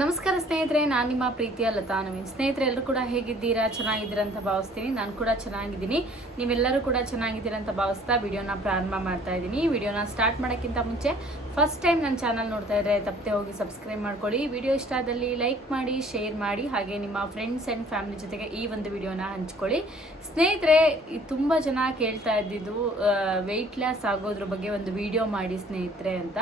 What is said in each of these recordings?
ನಮಸ್ಕಾರ ಸ್ನೇಹಿತರೆ, ನಾನು ನಿಮ್ಮ ಪ್ರೀತಿಯ ಲತಾ ನವೀನ್. ಸ್ನೇಹಿತರೆ, ಎಲ್ಲರೂ ಕೂಡ ಹೇಗಿದ್ದೀರಾ? ಚೆನ್ನಾಗಿದ್ದೀರಾ ಅಂತ ಭಾವಿಸ್ತೀನಿ. ನಾನು ಕೂಡ ಚೆನ್ನಾಗಿದ್ದೀನಿ. ನೀವೆಲ್ಲರೂ ಕೂಡ ಚೆನ್ನಾಗಿದ್ದೀರಾ ಅಂತ ಭಾವಿಸ್ತಾ ವಿಡಿಯೋನ ಪ್ರಾರಂಭ ಮಾಡ್ತಾ ಇದ್ದೀನಿ. ವಿಡಿಯೋನ ಸ್ಟಾರ್ಟ್ ಮಾಡೋಕ್ಕಿಂತ ಮುಂಚೆ ಫಸ್ಟ್ ಟೈಮ್ ನನ್ನ ಚಾನಲ್ ನೋಡ್ತಾ ಇದ್ದರೆ ತಪ್ಪದೆ ಹೋಗಿ ಸಬ್ಸ್ಕ್ರೈಬ್ ಮಾಡ್ಕೊಳ್ಳಿ. ವಿಡಿಯೋ ಇಷ್ಟ ಆದಲ್ಲಿ ಲೈಕ್ ಮಾಡಿ, ಶೇರ್ ಮಾಡಿ, ಹಾಗೆ ನಿಮ್ಮ ಫ್ರೆಂಡ್ಸ್ ಆ್ಯಂಡ್ ಫ್ಯಾಮಿಲಿ ಜೊತೆಗೆ ಈ ಒಂದು ವಿಡಿಯೋನ ಹಂಚ್ಕೊಳ್ಳಿ. ಸ್ನೇಹಿತರೆ, ತುಂಬ ಜನ ಕೇಳ್ತಾ ಇದ್ದಿದ್ದು ವೆಯ್ಟ್ ಲಾಸ್ ಆಗೋದ್ರ ಬಗ್ಗೆ ಒಂದು ವಿಡಿಯೋ ಮಾಡಿ ಸ್ನೇಹಿತರೆ ಅಂತ.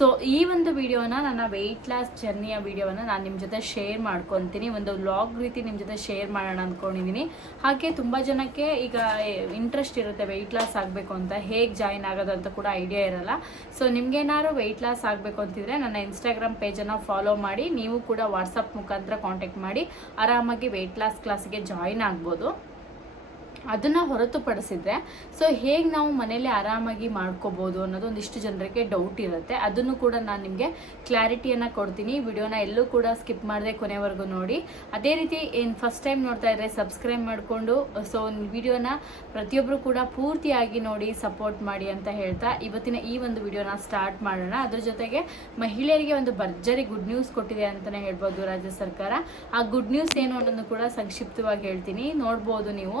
ಸೊ ಈ ಒಂದು ವಿಡಿಯೋನ ನನ್ನ ವೆಯ್ಟ್ ಲಾಸ್ ಜರ್ನಿಯ ವಿಡಿಯೋ ನಾನು ನಿಮ್ಮ ಜೊತೆ ಶೇರ್ ಮಾಡ್ಕೊತೀನಿ. ಒಂದು ವ್ಲಾಗ್ ರೀತಿ ನಿಮ್ಮ ಜೊತೆ ಶೇರ್ ಮಾಡೋಣ ಅಂದ್ಕೊಂಡಿದ್ದೀನಿ. ಹಾಗೆ ತುಂಬ ಜನಕ್ಕೆ ಈಗ ಇಂಟ್ರೆಸ್ಟ್ ಇರುತ್ತೆ ವೆಯ್ಟ್ ಲಾಸ್ ಆಗಬೇಕು ಅಂತ, ಹೇಗೆ ಜಾಯಿನ್ ಆಗೋದು ಅಂತ ಕೂಡ ಐಡಿಯಾ ಇರಲ್ಲ. ಸೊ ನಿಮ್ಗೇನಾದ್ರು ವೆಯ್ಟ್ ಲಾಸ್ ಆಗಬೇಕು ಅಂತಿದ್ರೆ ನನ್ನ ಇನ್ಸ್ಟಾಗ್ರಾಮ್ ಪೇಜನ್ನು ಫಾಲೋ ಮಾಡಿ, ನೀವು ಕೂಡ ವಾಟ್ಸಪ್ ಮುಖಾಂತರ ಕಾಂಟ್ಯಾಕ್ಟ್ ಮಾಡಿ ಆರಾಮಾಗಿ ವೆಯ್ಟ್ ಲಾಸ್ ಕ್ಲಾಸಿಗೆ ಜಾಯಿನ್ ಆಗ್ಬೋದು. ಅದನ್ನು ಹೊರತುಪಡಿಸಿದ್ರೆ ಸೊ ಹೇಗೆ ನಾವು ಮನೇಲಿ ಆರಾಮಾಗಿ ಮಾಡ್ಕೋಬೋದು ಅನ್ನೋದು ಒಂದಿಷ್ಟು ಜನರಿಗೆ ಡೌಟ್ ಇರುತ್ತೆ. ಅದನ್ನು ಕೂಡ ನಾನು ನಿಮಗೆ ಕ್ಲಾರಿಟಿಯನ್ನು ಕೊಡ್ತೀನಿ. ವಿಡಿಯೋನ ಎಲ್ಲೂ ಕೂಡ ಸ್ಕಿಪ್ ಮಾಡದೆ ಕೊನೆವರೆಗೂ ನೋಡಿ. ಅದೇ ರೀತಿ ಏನು ಫಸ್ಟ್ ಟೈಮ್ ನೋಡ್ತಾ ಇದ್ದರೆ ಸಬ್ಸ್ಕ್ರೈಬ್ ಮಾಡಿಕೊಂಡು ಸೊ ವಿಡಿಯೋನ ಪ್ರತಿಯೊಬ್ಬರು ಕೂಡ ಪೂರ್ತಿಯಾಗಿ ನೋಡಿ ಸಪೋರ್ಟ್ ಮಾಡಿ ಅಂತ ಹೇಳ್ತಾ ಇವತ್ತಿನ ಈ ಒಂದು ವಿಡಿಯೋನ ಸ್ಟಾರ್ಟ್ ಮಾಡೋಣ. ಅದ್ರ ಜೊತೆಗೆ ಮಹಿಳೆಯರಿಗೆ ಒಂದು ಭರ್ಜರಿ ಗುಡ್ ನ್ಯೂಸ್ ಕೊಟ್ಟಿದೆ ಅಂತಲೇ ಹೇಳ್ಬೋದು ರಾಜ್ಯ ಸರ್ಕಾರ. ಆ ಗುಡ್ ನ್ಯೂಸ್ ಏನು ಅನ್ನೋದನ್ನು ಕೂಡ ಸಂಕ್ಷಿಪ್ತವಾಗಿ ಹೇಳ್ತೀನಿ, ನೋಡ್ಬೋದು ನೀವು.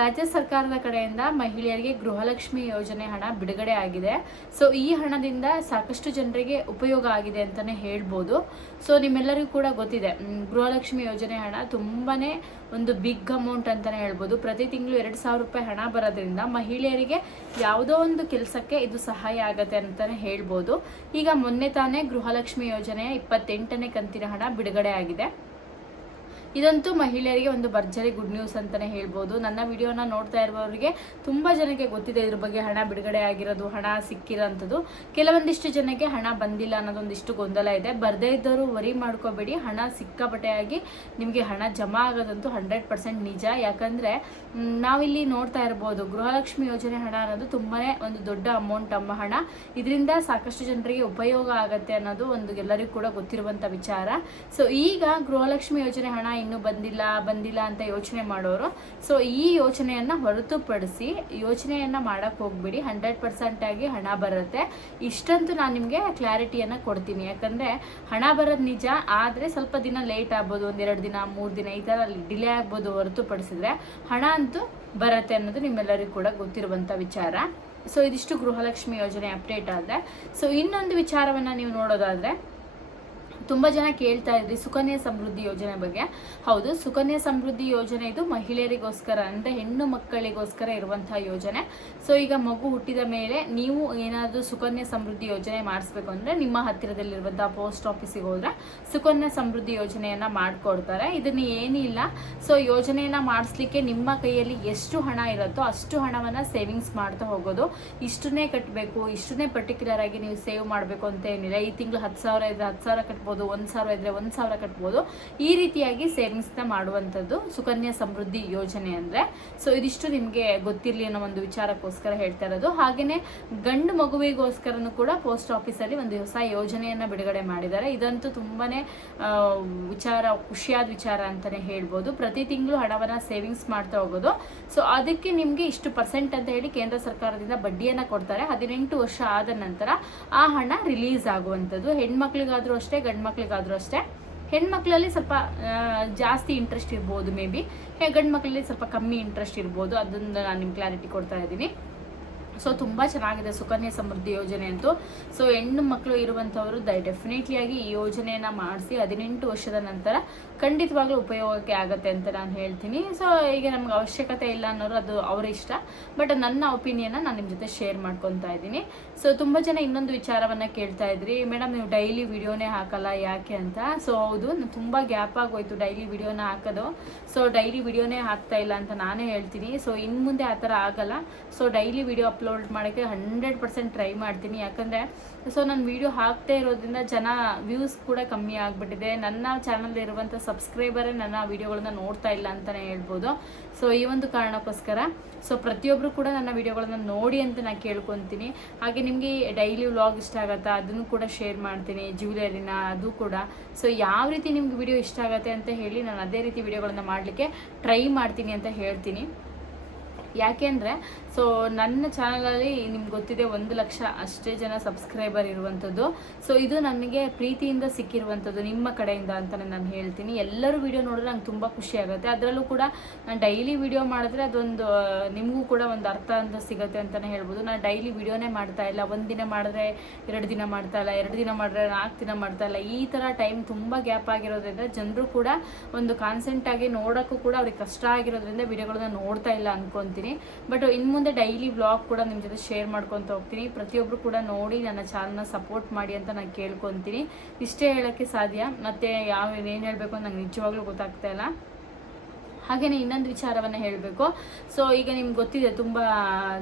ರಾಜ್ಯ ಸರ್ಕಾರದ ಕಡೆಯಿಂದ ಮಹಿಳೆಯರಿಗೆ ಗೃಹಲಕ್ಷ್ಮಿ ಯೋಜನೆ ಹಣ ಬಿಡುಗಡೆ ಆಗಿದೆ. ಸೊ ಈ ಹಣದಿಂದ ಸಾಕಷ್ಟು ಜನರಿಗೆ ಉಪಯೋಗ ಆಗಿದೆ ಅಂತಲೇ ಹೇಳ್ಬೋದು. ಸೊ ನಿಮ್ಮೆಲ್ಲರಿಗೂ ಕೂಡ ಗೊತ್ತಿದೆ, ಗೃಹಲಕ್ಷ್ಮಿ ಯೋಜನೆ ಹಣ ತುಂಬಾನೇ ಒಂದು ಬಿಗ್ ಅಮೌಂಟ್ ಅಂತಲೇ ಹೇಳ್ಬೋದು. ಪ್ರತಿ ತಿಂಗಳು 2,000 ರೂಪಾಯಿ ಹಣ ಬರೋದ್ರಿಂದ ಮಹಿಳೆಯರಿಗೆ ಯಾವುದೋ ಒಂದು ಕೆಲಸಕ್ಕೆ ಇದು ಸಹಾಯ ಆಗುತ್ತೆ ಅಂತಲೇ ಹೇಳ್ಬೋದು. ಈಗ ಮೊನ್ನೆ ತಾನೇ ಗೃಹಲಕ್ಷ್ಮಿ ಯೋಜನೆಯ 28ನೇ ಕಂತಿನ ಹಣ ಬಿಡುಗಡೆ ಆಗಿದೆ. ಇದಂತೂ ಮಹಿಳೆಯರಿಗೆ ಒಂದು ಭರ್ಜರಿ ಗುಡ್ ನ್ಯೂಸ್ ಅಂತಲೇ ಹೇಳ್ಬೋದು. ನನ್ನ ವಿಡಿಯೋನ ನೋಡ್ತಾ ಇರುವವರಿಗೆ ತುಂಬ ಜನಕ್ಕೆ ಗೊತ್ತಿದೆ ಇದ್ರ ಬಗ್ಗೆ, ಹಣ ಬಿಡುಗಡೆ ಆಗಿರೋದು, ಹಣ ಸಿಕ್ಕಿರೋಂಥದ್ದು. ಕೆಲವೊಂದಿಷ್ಟು ಜನಕ್ಕೆ ಹಣ ಬಂದಿಲ್ಲ ಅನ್ನೋದೊಂದಿಷ್ಟು ಗೊಂದಲ ಇದೆ. ಬರದೇ ಇದ್ದವರು ವರಿ ಮಾಡ್ಕೋಬೇಡಿ, ಹಣ ಸಿಕ್ಕಾಪಟ್ಟೆಯಾಗಿ ನಿಮಗೆ ಹಣ ಜಮಾ ಆಗೋದಂತೂ 100% ನಿಜ. ಯಾಕಂದರೆ ನಾವಿಲ್ಲಿ ನೋಡ್ತಾ ಇರ್ಬೋದು, ಗೃಹಲಕ್ಷ್ಮಿ ಯೋಜನೆ ಹಣ ಅನ್ನೋದು ತುಂಬಾ ಒಂದು ದೊಡ್ಡ ಅಮೌಂಟ್ ಹಣ. ಇದರಿಂದ ಸಾಕಷ್ಟು ಜನರಿಗೆ ಉಪಯೋಗ ಆಗುತ್ತೆ ಅನ್ನೋದು ಒಂದು ಎಲ್ಲರಿಗೂ ಕೂಡ ಗೊತ್ತಿರುವಂಥ ವಿಚಾರ. ಸೊ ಈಗ ಗೃಹಲಕ್ಷ್ಮಿ ಯೋಜನೆ ಹಣ ಇನ್ನೂ ಬಂದಿಲ್ಲ ಅಂತ ಯೋಚನೆ ಮಾಡೋರು, ಸೊ ಈ ಯೋಚನೆಯನ್ನು ಹೊರತುಪಡಿಸಿ ಯೋಚನೆಯನ್ನು ಮಾಡೋಕ್ಕೆ ಹೋಗ್ಬಿಡಿ. 100% ಆಗಿ ಹಣ ಬರುತ್ತೆ. ಇಷ್ಟಂತೂ ನಾನು ನಿಮಗೆ ಕ್ಲಾರಿಟಿಯನ್ನು ಕೊಡ್ತೀನಿ. ಯಾಕಂದರೆ ಹಣ ಬರೋದು ನಿಜ, ಆದರೆ ಸ್ವಲ್ಪ ದಿನ ಲೇಟ್ ಆಗ್ಬೋದು, 1-2 ದಿನ 3 ದಿನ ಈ ಥರ ಡಿಲೇ ಆಗ್ಬೋದು. ಹೊರತುಪಡಿಸಿದ್ರೆ ಹಣ ಅಂತೂ ಬರುತ್ತೆ ಅನ್ನೋದು ನಿಮ್ಮೆಲ್ಲರಿಗೂ ಕೂಡ ಗೊತ್ತಿರುವಂಥ ವಿಚಾರ. ಸೊ ಇದಿಷ್ಟು ಗೃಹಲಕ್ಷ್ಮಿ ಯೋಜನೆ ಅಪ್ಡೇಟ್ ಆದರೆ. ಸೊ ಇನ್ನೊಂದು ವಿಚಾರವನ್ನು ನೀವು ನೋಡೋದಾದರೆ, ತುಂಬ ಜನ ಕೇಳ್ತಾ ಇದ್ರಿ ಸುಕನ್ಯಾ ಸಮೃದ್ಧಿ ಯೋಜನೆ ಬಗ್ಗೆ. ಹೌದು, ಸುಕನ್ಯಾ ಸಮೃದ್ಧಿ ಯೋಜನೆ ಇದು ಮಹಿಳೆಯರಿಗೋಸ್ಕರ, ಅಂದರೆ ಹೆಣ್ಣು ಮಕ್ಕಳಿಗೋಸ್ಕರ ಇರುವಂಥ ಯೋಜನೆ. ಸೊ ಈಗ ಮಗು ಹುಟ್ಟಿದ ಮೇಲೆ ನೀವು ಏನಾದರೂ ಸುಕನ್ಯಾ ಸಮೃದ್ಧಿ ಯೋಜನೆ ಮಾಡಿಸ್ಬೇಕು ಅಂದರೆ ನಿಮ್ಮ ಹತ್ತಿರದಲ್ಲಿರುವಂಥ ಪೋಸ್ಟ್ ಆಫೀಸಿಗೆ ಹೋದರೆ ಸುಕನ್ಯಾ ಸಮೃದ್ಧಿ ಯೋಜನೆಯನ್ನು ಮಾಡಿಕೊಡ್ತಾರೆ. ಇದನ್ನು ಏನಿಲ್ಲ, ಸೊ ಯೋಜನೆಯನ್ನು ಮಾಡಿಸ್ಲಿಕ್ಕೆ ನಿಮ್ಮ ಕೈಯಲ್ಲಿ ಎಷ್ಟು ಹಣ ಇರುತ್ತೋ ಅಷ್ಟು ಹಣವನ್ನು ಸೇವಿಂಗ್ಸ್ ಮಾಡ್ತಾ ಹೋಗೋದು. ಇಷ್ಟನ್ನೇ ಕಟ್ಟಬೇಕು, ಇಷ್ಟನ್ನೇ ಪರ್ಟಿಕ್ಯುಲರ್ ಆಗಿ ನೀವು ಸೇವ್ ಮಾಡಬೇಕು ಅಂತ ಏನಿಲ್ಲ. ಈ ತಿಂಗಳು 10,000 ಇದ್ದರೆ 10,000 ಕಟ್ಬೋದು, 1,000 ಇದ್ದರೆ 1,000 ಕಟ್ಬೋದು. ಈ ರೀತಿಯಾಗಿ ಸೇವಿಂಗ್ಸ್ನ ಮಾಡುವಂಥದ್ದು ಸುಕನ್ಯಾ ಸಮೃದ್ಧಿ ಯೋಜನೆ ಅಂದರೆ. ಸೊ ಇದಿಷ್ಟು ನಿಮಗೆ ಗೊತ್ತಿರಲಿ ಅನ್ನೋ ಒಂದು ವಿಚಾರಕ್ಕೋಸ್ಕರ ಹೇಳ್ತಾ ಇರೋದು. ಹಾಗೆಯೇ ಗಂಡು ಮಗುವಿಗೋಸ್ಕರನೂ ಕೂಡ ಪೋಸ್ಟ್ ಆಫೀಸಲ್ಲಿ ಒಂದು ಹೊಸ ಯೋಜನೆಯನ್ನು ಬಿಡುಗಡೆ ಮಾಡಿದ್ದಾರೆ. ಇದಂತೂ ತುಂಬಾ ಖುಷಿಯಾದ ವಿಚಾರ ಅಂತಲೇ ಹೇಳ್ಬೋದು. ಪ್ರತಿ ತಿಂಗಳು ಹಣವನ್ನು ಸೇವಿಂಗ್ಸ್ ಮಾಡ್ತಾ ಹೋಗೋದು. ಸೊ ಅದಕ್ಕೆ ನಿಮಗೆ ಇಷ್ಟು % ಅಂತ ಹೇಳಿ ಕೇಂದ್ರ ಸರ್ಕಾರದಿಂದ ಬಡ್ಡಿಯನ್ನು ಕೊಡ್ತಾರೆ. 18 ವರ್ಷ ಆದ ನಂತರ ಆ ಹಣ ರಿಲೀಸ್ ಆಗುವಂಥದ್ದು. ಹೆಣ್ಮಕ್ಳಿಗಾದರೂ ಅಷ್ಟೇ, ಗಂಡು ಮಕ್ಳಿಗಾದರೂ ಅಷ್ಟೇ. ಹೆಣ್ಮಕ್ಳಲ್ಲಿ ಸ್ವಲ್ಪ ಜಾಸ್ತಿ ಇಂಟ್ರೆಸ್ಟ್ ಇರ್ಬೋದು, ಮೇ ಬಿ ಗಂಡು ಮಕ್ಕಳಲ್ಲಿ ಸ್ವಲ್ಪ ಕಮ್ಮಿ ಇಂಟ್ರೆಸ್ಟ್ ಇರ್ಬೋದು. ಅದನ್ನು ನಾನು ನಿಮ್ಗೆ ಕ್ಲಾರಿಟಿ ಕೊಡ್ತಾ ಇದ್ದೀನಿ. ಸೊ ತುಂಬ ಚೆನ್ನಾಗಿದೆ ಸುಕನ್ಯಾ ಸಮೃದ್ಧಿ ಯೋಜನೆ ಅಂತೂ. ಸೊ ಹೆಣ್ಣು ಮಕ್ಕಳು ಇರುವಂಥವರು ಡೆಫಿನೆಟ್ಲಿಯಾಗಿ ಈ ಯೋಜನೆಯನ್ನು ಮಾಡಿಸಿ 18 ವರ್ಷದ ನಂತರ ಖಂಡಿತವಾಗ್ಲೂ ಉಪಯೋಗಕ್ಕೆ ಆಗುತ್ತೆ ಅಂತ ನಾನು ಹೇಳ್ತೀನಿ. ಸೊ ಈಗ ನಮ್ಗೆ ಅವಶ್ಯಕತೆ ಇಲ್ಲ ಅನ್ನೋರು ಅದು ಅವರ ಇಷ್ಟ, ಬಟ್ ನನ್ನ ಒಪಿನಿಯನ್ನ ನಾನು ನಿಮ್ಮ ಜೊತೆ ಶೇರ್ ಮಾಡ್ಕೊತಾ ಇದ್ದೀನಿ. ಸೊ ತುಂಬ ಜನ ಇನ್ನೊಂದು ವಿಚಾರವನ್ನು ಕೇಳ್ತಾ ಇದ್ರಿ, ಮೇಡಮ್ ನೀವು ಡೈಲಿ ವಿಡಿಯೋನೇ ಹಾಕಲ್ಲ ಯಾಕೆ ಅಂತ. ಸೊ ಹೌದು, ತುಂಬ ಗ್ಯಾಪ್ ಆಗೋಯ್ತು ಡೈಲಿ ವಿಡಿಯೋನ ಹಾಕೋದು. ಸೊ ಡೈಲಿ ವಿಡಿಯೋನೇ ಹಾಕ್ತಾ ಇಲ್ಲ ಅಂತ ನಾನೇ ಹೇಳ್ತೀನಿ. ಸೊ ಇನ್ನು ಮುಂದೆ ಆ ಥರ ಆಗಲ್ಲ. ಸೊ ಡೈಲಿ ವಿಡಿಯೋ ಅಪ್ಲೋಡ್ ಮಾಡೋಕ್ಕೆ 100% ಟ್ರೈ ಮಾಡ್ತೀನಿ. ಯಾಕಂದರೆ ಸೊ ನಾನು ವಿಡಿಯೋ ಹಾಕ್ತಾ ಇರೋದ್ರಿಂದ ಜನ ವ್ಯೂಸ್ ಕೂಡ ಕಮ್ಮಿ ಆಗಿಬಿಟ್ಟಿದೆ. ನನ್ನ ಚಾನಲ್ ಇರುವಂಥ ಸಬ್ಸ್ಕ್ರೈಬರೇ ನನ್ನ ವಿಡಿಯೋಗಳನ್ನ ನೋಡ್ತಾ ಇಲ್ಲ ಅಂತಲೇ ಹೇಳ್ಬೋದು. ಸೊ ಈ ಒಂದು ಕಾರಣಕ್ಕೋಸ್ಕರ ಸೊ ಪ್ರತಿಯೊಬ್ಬರು ಕೂಡ ನನ್ನ ವಿಡಿಯೋಗಳನ್ನ ನೋಡಿ ಅಂತ ನಾನು ಕೇಳ್ಕೊತೀನಿ. ಹಾಗೆ ನಿಮಗೆ ಡೈಲಿ ವ್ಲಾಗ್ ಇಷ್ಟ ಆಗುತ್ತಾ ಅದನ್ನು ಕೂಡ ಶೇರ್ ಮಾಡ್ತೀನಿ, ಜ್ಯುವೆಲರಿನ ಅದು ಕೂಡ. ಸೊ ಯಾವ ರೀತಿ ನಿಮ್ಗೆ ವಿಡಿಯೋ ಇಷ್ಟ ಆಗುತ್ತೆ ಅಂತ ಹೇಳಿ ನಾನು ಅದೇ ರೀತಿ ವಿಡಿಯೋಗಳನ್ನ ಮಾಡಲಿಕ್ಕೆ ಟ್ರೈ ಮಾಡ್ತೀನಿ ಅಂತ ಹೇಳ್ತೀನಿ. ಯಾಕೆಂದರೆ ಸೊ ನನ್ನ ಚಾನಲಲ್ಲಿ ನಿಮ್ಗೆ ಗೊತ್ತಿದೆ 1 ಲಕ್ಷ ಅಷ್ಟೇ ಜನ ಸಬ್ಸ್ಕ್ರೈಬರ್ ಇರುವಂಥದ್ದು. ಸೊ ಇದು ನನಗೆ ಪ್ರೀತಿಯಿಂದ ಸಿಕ್ಕಿರುವಂಥದ್ದು ನಿಮ್ಮ ಕಡೆಯಿಂದ ಅಂತಲೇ ನಾನು ಹೇಳ್ತೀನಿ. ಎಲ್ಲರೂ ವಿಡಿಯೋ ನೋಡಿದ್ರೆ ನಂಗೆ ತುಂಬ ಖುಷಿ ಆಗುತ್ತೆ. ಅದರಲ್ಲೂ ಕೂಡ ನಾನು ಡೈಲಿ ವಿಡಿಯೋ ಮಾಡಿದ್ರೆ ಅದೊಂದು ನಿಮಗೂ ಕೂಡ ಒಂದು ಅರ್ಥ ಅಂತ ಸಿಗುತ್ತೆ ಅಂತಲೇ ಹೇಳ್ಬೋದು. ನಾನು ಡೈಲಿ ವಿಡಿಯೋನೇ ಮಾಡ್ತಾ ಇಲ್ಲ, 1 ದಿನ ಮಾಡಿದ್ರೆ 2 ದಿನ ಮಾಡ್ತಾ ಇಲ್ಲ, 2 ದಿನ ಮಾಡಿದ್ರೆ 4 ದಿನ ಮಾಡ್ತಾ ಇಲ್ಲ. ಈ ಥರ ಟೈಮ್ ತುಂಬ ಗ್ಯಾಪ್ ಆಗಿರೋದ್ರಿಂದ ಜನರು ಕೂಡ ಒಂದು ಕಾನ್ಸೆಂಟ್ ಆಗಿ ನೋಡೋಕ್ಕೂ ಕೂಡ ಅವ್ರಿಗೆ ಕಷ್ಟ ಆಗಿರೋದ್ರಿಂದ ವಿಡಿಯೋಗಳನ್ನ ನೋಡ್ತಾ ಇಲ್ಲ ಅನ್ಕೊತೀನಿ. ಬಟ್ ಇನ್ನು ಮುಂದೆ ಡೈಲಿ ವ್ಲಾಗ್ ಕೂಡ ನಿಮ್ಮ ಜೊತೆ ಶೇರ್ ಮಾಡ್ಕೊತ ಹೋಗ್ತೀನಿ. ಪ್ರತಿಯೊಬ್ಬರು ಕೂಡ ನೋಡಿ ನನ್ನ ಚಾನಲ್ನ ಸಪೋರ್ಟ್ ಮಾಡಿ ಅಂತ ನಾನು ಕೇಳ್ಕೊತೀನಿ. ಇಷ್ಟೇ ಹೇಳೋಕ್ಕೆ ಸಾಧ್ಯ. ಮತ್ತು ಏನು ಹೇಳಬೇಕು ಅಂತ ನಂಗೆ ನಿಜವಾಗ್ಲೂ ಗೊತ್ತಾಗ್ತಾ ಇಲ್ಲ. ಹಾಗೆಯೇ ಇನ್ನೊಂದು ವಿಚಾರವನ್ನು ಹೇಳಬೇಕು. ಸೊ ಈಗ ನಿಮ್ಗೆ ಗೊತ್ತಿದೆ, ತುಂಬ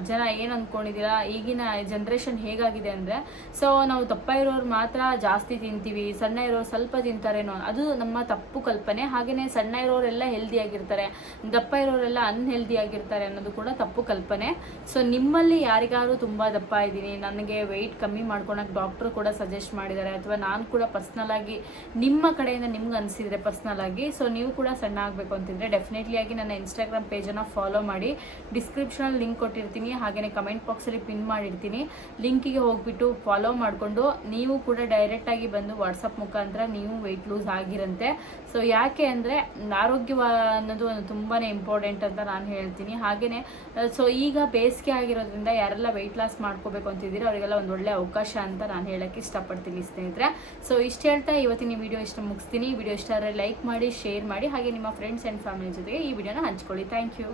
ಜನ ಏನು ಅಂದ್ಕೊಂಡಿದ್ದೀರಾ, ಈಗಿನ ಜನ್ರೇಷನ್ ಹೇಗಾಗಿದೆ ಅಂದರೆ, ಸೊ ನಾವು ದಪ್ಪ ಇರೋರು ಮಾತ್ರ ಜಾಸ್ತಿ ತಿಂತೀವಿ, ಸಣ್ಣ ಇರೋರು ಸ್ವಲ್ಪ ತಿಂತಾರೇನೋ, ಅದು ನಮ್ಮ ತಪ್ಪು ಕಲ್ಪನೆ. ಹಾಗೆಯೇ ಸಣ್ಣ ಇರೋರೆಲ್ಲ ಹೆಲ್ದಿಯಾಗಿರ್ತಾರೆ, ದಪ್ಪ ಇರೋರೆಲ್ಲ ಅನ್ಹೆಲ್ದಿ ಆಗಿರ್ತಾರೆ ಅನ್ನೋದು ಕೂಡ ತಪ್ಪು ಕಲ್ಪನೆ. ಸೊ ನಿಮ್ಮಲ್ಲಿ ಯಾರಿಗಾರು ತುಂಬ ದಪ್ಪ ಇದ್ದೀನಿ, ನನಗೆ ವೆಯ್ಟ್ ಕಮ್ಮಿ ಮಾಡ್ಕೊಳಕ್ಕೆ ಡಾಕ್ಟ್ರು ಕೂಡ ಸಜೆಸ್ಟ್ ಮಾಡಿದ್ದಾರೆ, ಅಥವಾ ನಾನು ಕೂಡ ಪರ್ಸ್ನಲಾಗಿ ನಿಮ್ಮ ಕಡೆಯಿಂದ ನಿಮ್ಗೆ ಅನಿಸಿದರೆ ಪರ್ಸ್ನಲಾಗಿ, ಸೊ ನೀವು ಕೂಡ ಸಣ್ಣ ಆಗಬೇಕು ಅಂತಿದ್ರೆ ಡೆಫಿನೆಟ್ಲಿ ಆಗಿ ನನ್ನ ಇನ್ಸ್ಟಾಗ್ರಾಮ್ ಪೇಜನ್ನು ಫಾಲೋ ಮಾಡಿ. ಡಿಸ್ಕ್ರಿಪ್ಷನಲ್ಲಿ ಲಿಂಕ್ ಕೊಟ್ಟಿರ್ತೀನಿ, ಹಾಗೆಯೇ ಕಮೆಂಟ್ ಬಾಕ್ಸಲ್ಲಿ ಪಿನ್ ಮಾಡಿರ್ತೀನಿ. ಲಿಂಕಿಗೆ ಹೋಗ್ಬಿಟ್ಟು ಫಾಲೋ ಮಾಡಿಕೊಂಡು ನೀವು ಕೂಡ ಡೈರೆಕ್ಟಾಗಿ ಬಂದು ವಾಟ್ಸಪ್ ಮುಖಾಂತರ ನೀವು ವೆಯ್ಟ್ ಲೂಸ್ ಆಗಿರಂತೆ. ಸೊ ಯಾಕೆ ಅಂದರೆ ಆರೋಗ್ಯ ಅನ್ನೋದು ಒಂದು ತುಂಬಾ ಇಂಪಾರ್ಟೆಂಟ್ ಅಂತ ನಾನು ಹೇಳ್ತೀನಿ. ಹಾಗೆಯೇ ಸೊ ಈಗ ಬೇಸಿಗೆ ಆಗಿರೋದ್ರಿಂದ ಯಾರೆಲ್ಲ ವೆಯ್ಟ್ ಲಾಸ್ ಮಾಡ್ಕೋಬೇಕು ಅಂತಿದ್ದೀರೋ ಅವರಿಗೆಲ್ಲ ಒಂದು ಒಳ್ಳೆ ಅವಕಾಶ ಅಂತ ನಾನು ಹೇಳೋಕ್ಕೆ ಇಷ್ಟಪಡ್ತೀನಿ ಸ್ನೇಹಿತರೆ. ಸೊ ಇಷ್ಟು ಹೇಳ್ತಾ ಇವತ್ತಿನ ವಿಡಿಯೋ ಇಷ್ಟ ಮುಗಿಸ್ತೀನಿ. ವಿಡಿಯೋ ಇಷ್ಟ ಆದರೆ ಲೈಕ್ ಮಾಡಿ, ಶೇರ್ ಮಾಡಿ, ಹಾಗೆ ನಿಮ್ಮ ಫ್ರೆಂಡ್ಸ್ ಆ್ಯಂಡ್ ಫ್ಯಾಮಿಲಿ ಜೊತೆಗೆ ಈ ವಿಡಿಯೋನ ಹಂಚ್ಕೊಳ್ಳಿ. Thank you.